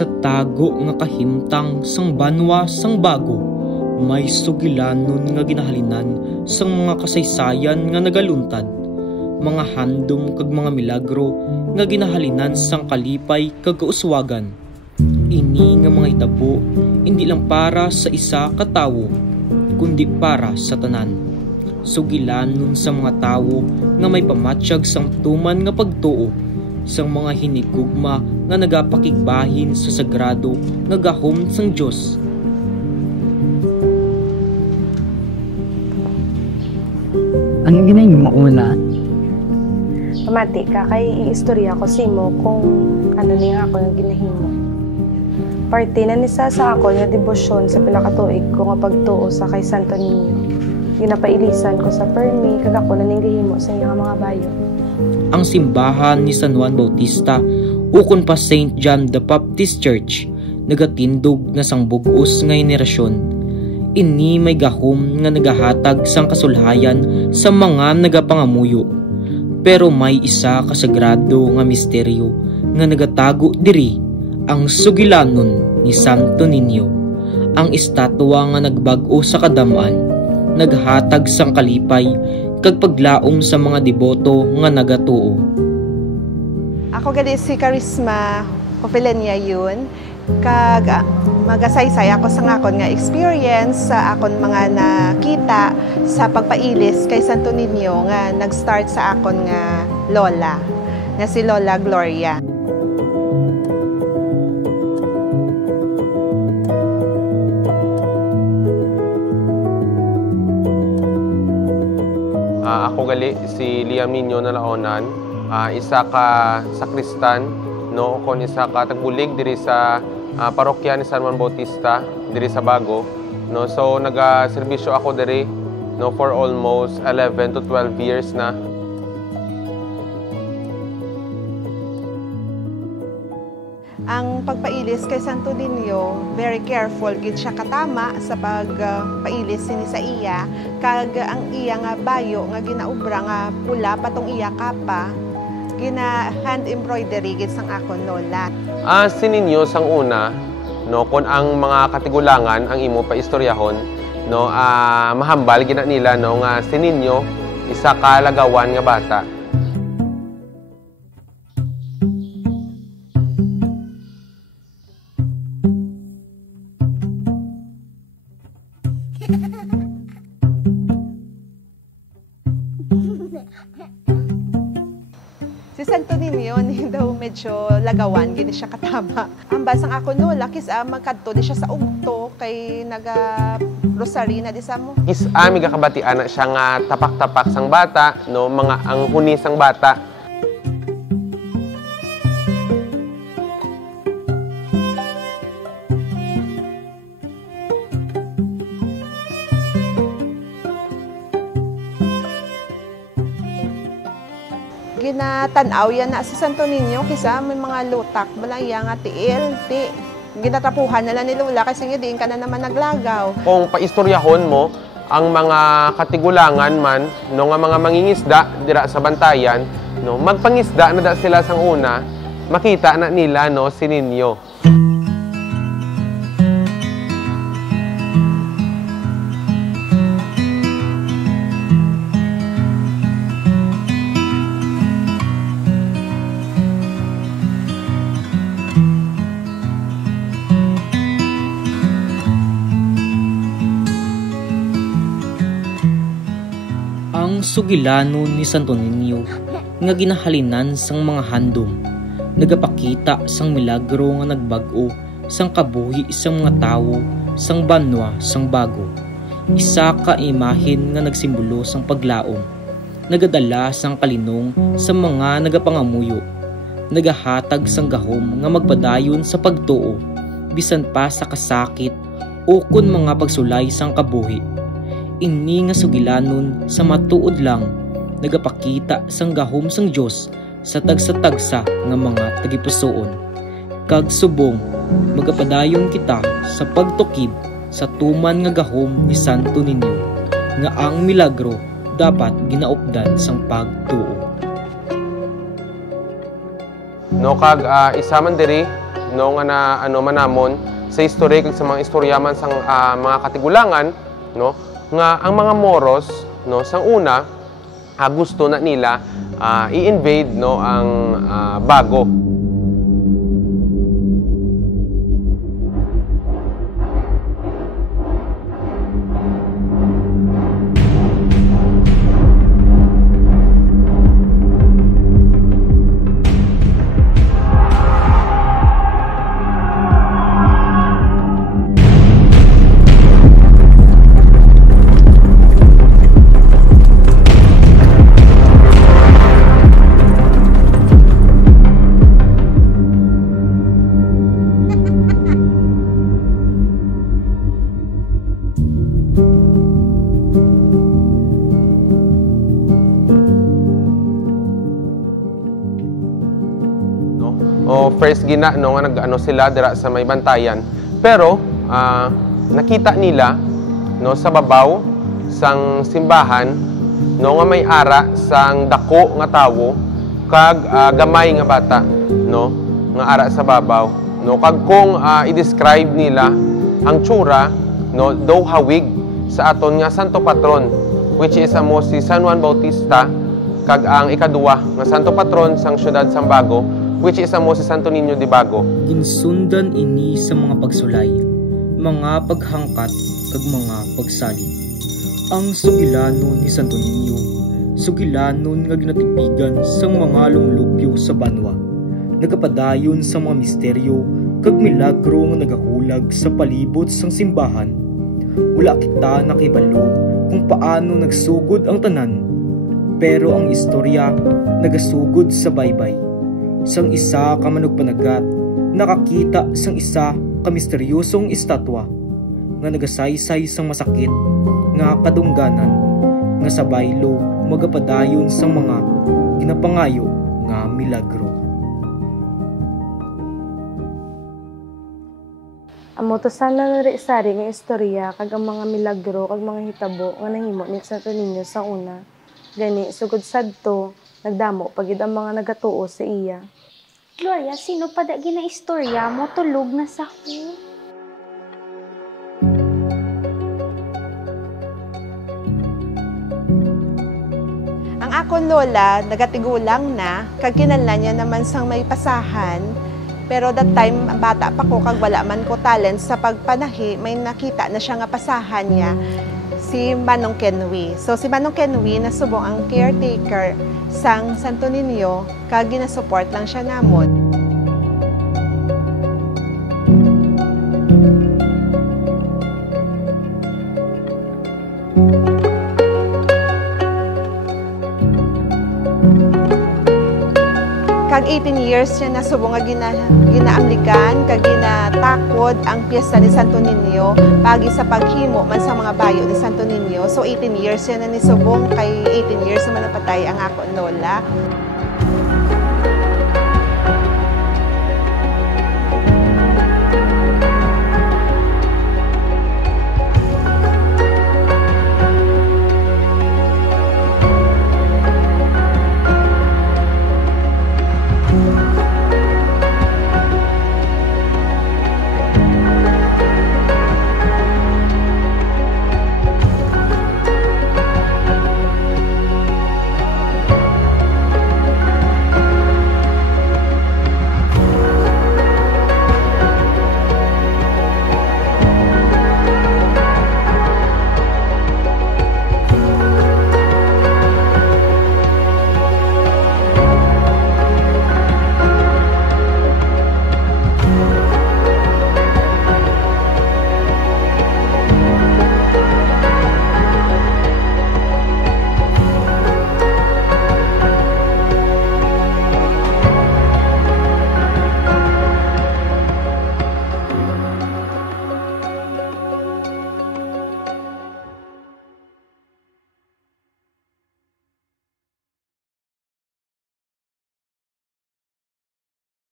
Sa tago nga kahimtang sang banwa sang bago, may sugilanon nga ginahalinan sang mga kasaysayan nga nagaluntad, mga handom kag mga milagro nga ginahalinan sang kalipay kag kauswagan. Ini nga mga itabo hindi lang para sa isa ka tawo, kundi para sa tanan. Sugilanon sa mga tawo nga may pamatsyag sang tuman nga pagtuo, sang mga hinigugma nga nagapakigbahin sa sagrado nga gahom sang Dios. Anong ginahimo una? Pamati ka, kay istorya ko simo kung ano niya ako yung ginahimo. Parte na nisa sa ako nga debosyon sa pinakatuig ko nga pagtuo sa kay Santo Niño. Ginapailisan ko sa permi, kag ako na ning gihimo sa iyang mga bayo. Ang simbahan ni San Juan Bautista ukon pa St. John the Baptist Church nagatindog nga sang bug-os nga henerasyon. Ini may gahom nga nagahatag sang kasulhayan sa mga nagapangamuyo. Pero may isa kasagrado nga misteryo nga nagatago diri, ang sugilanon ni Santo Niño, ang estatwa nga nagbag-o sa kadamaan, naghatag sang kalipay kag paglaom sa mga deboto nga nagatuo. Ako gali si Charisma Copelenia yun, kag magasaysay ako sa akon nga experience sa akon mga nakita sa pagpailis kay Santo Niño nga nag-start sa akon nga lola, nga si Lola Gloria. Ako gali si Liam Nino na laonan, isa ka sakristan, no, kon isa ka tagbulig diri sa parokya ni San Juan Bautista diri sa Bago, no. So naga-serbisyo ako diri, no, for almost 11 to 12 years na. Ang pagpailis kay Santo Niño, very careful gid siya katama sa pagpailis sini sa iya, kag ang iya nga bayo nga ginaubra nga pula patong iya kapa, gina hand embroidery gid sang akon lola. Si Niño sang una, no, kon ang mga katigulangan ang imo pa istoryahon, no, mahambal gina nila, no, nga si Niño isa ka lagawan nga bata. Si Santo Niño ni daw medyo lagawan gini siya katama. Ang basang ako no, lakis magkadto di siya sa ugto kay naga rosary na di sa mo. Is ami gakabatian na siya nga tapak-tapak sang bata, no, mga ang huni sang bata. Ginatanaw yan na sa Santo Niño kisa may mga lutak balaya nga tiil, ti ginatapuhan nila ni Lola kasi nga diin ka na naman naglagaw. Kung paistoryahon mo ang mga katigulangan man, no, nga mga mangingisda dira sa bantayan, no, magpangisda na da sila sang una, makita na nila, no, si Niño. Ang sugilanon ni Santo Niño nga ginahalinan sang mga handom, nagapakita sang milagro nga nagbag-o sang kabuhi sang mga tawo sang banwa sang bago. Isa ka imahen nga nagsimbolo sang paglaom, nagadala sang kalinong sa mga nagapangamuyo, nagahatag sang gahom nga magpadayon sa pagtuo bisan pa sa kasakit o kun mga pagsulay sang kabuhi. Ini nga sugilanon sa matuod lang nagapakita sang gahom sang Dios sa tagsa-tagsa nga mga tagipusoon. Kag subong magapadayon kita sa pagtukib sa tuman nga gahom ni Santo Niño nga ang milagro dapat ginaupdan sang pagtuo. No, kag isa man diri no nga na manamon sa history kag sa mga istoryaman sang mga katigulangan, no nga ang mga Moros, no sang una gusto na nila i-invade, no ang Bago. First gina no nga nag-ano sila dira sa may bantayan, pero nakita nila no sa babaw sang simbahan no nga may ara sang dako nga tawo kag gamay nga bata no nga ara sa babaw, no kag kung i-describe nila ang tsura no daw hawig sa aton nga santo patron, which is amo si San Juan Bautista, kag ang ikaduwa nga santo patron sang syudad sang Bago, which is amo si Santo Niño de Bago. Ginsundan ini sa mga pagsulay, mga paghangkat kag mga pagsali. Ang sugilanon ni Santo Niño, sugilanon nga ginatipigan sa mga lumlupyo sa banwa, nagapadayon sa mga misteryo kag milagro nga nagahulag sa palibot sang simbahan. Wala kita nakibalo kung paano nagsugod ang tanan, pero ang istorya nagasugod sa baybay. Sang isa ka manugpanagat, nakakita sang isa ka misteryosong estatwa nga nagasaysay sang masakit nga kadungganan nga sa baylo magapadayon sang mga ginapangayo nga milagro. Amo to sana sari nga istorya kag ang mga milagro kag mga hitabo nga nahimo ni Santo Niño sa una. Gani sugod sadto nagdamo pagid ang mga nagatuo sa iya. Gloria, sino pa da gina istorya mo tulog na sa ko? Ang akon lola, nagatigulang na, kag kinahanglan niya naman sang may pasahan. Pero that time, bata pa ko, kag wala man ko talent sa pagpanahi, may nakita na siya nga pasahan niya, si Manong Kenwi. So si Manong Kenwi, nasubong ang caretaker sang Santo Niño, kag ginasupport lang siya namon. Kag 18 years siya nasubong nga ginaamlikan, kag ginatakod ang piyesta ni Santo Niño pagi sa paghimo man sa mga bayo ni Santo Niño. So 18 years siya na nisubong, kay 18 years naman napatay ang akong lola.